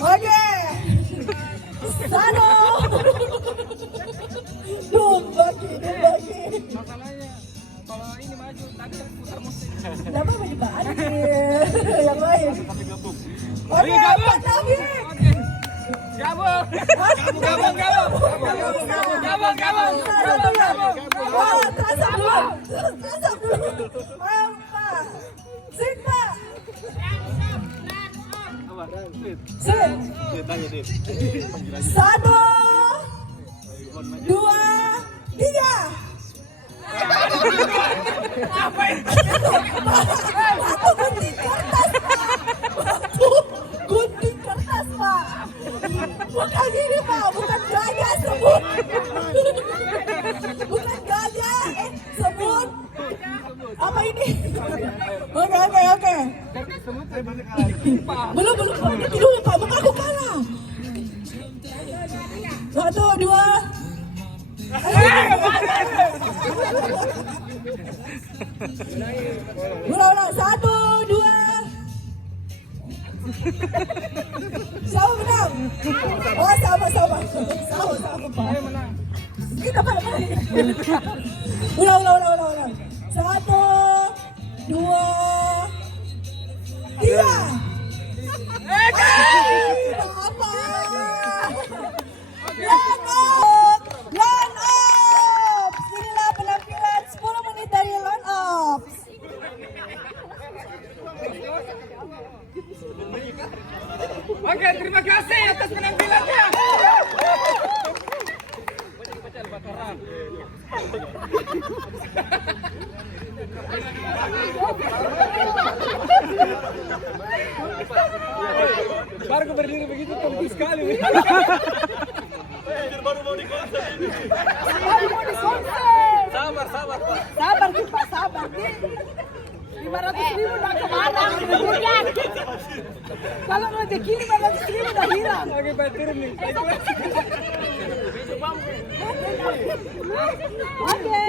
Oke. Satu. Bagi. Masalahnya kalau ini maju tadi putar musik. Tidak apa-apa Pak. Yang lain. Oke, Gabung. empat lagi. Gabung. Wah, terasa dulu. Empat. Sigma. Sit. Satu. Dua. Tiga. Gunting kertas Pak. Bukan ini Pak, bukan gajah sebut. Bukan gajah, sebut. Apa ini? Oke. Belum dulu Pak, bukan aku kalah. Satu, dua. Ulang. Satu, dua. Sama menang. Oh, sama. Sama Pak. Kita Pak. Ulang. Satu, dua, tiga. Apa? Line up. Inilah penampilan 10 menit dari line up. Oke, terima kasih atas penampilannya. Baru berdiri begitu tentu sekali. Baru mau dikonser ini. Sabar Pak. Sabar Ki. 500.000 udah kemana? Kalau rezeki 500.000 udah hilang. Oke, Pak, turun nih. Oke.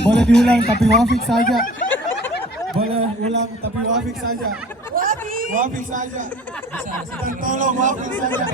Boleh diulang tapi Wafik saja. Boleh ulang tapi Wafik saja. Wafik saja. Tolong Wafik saja.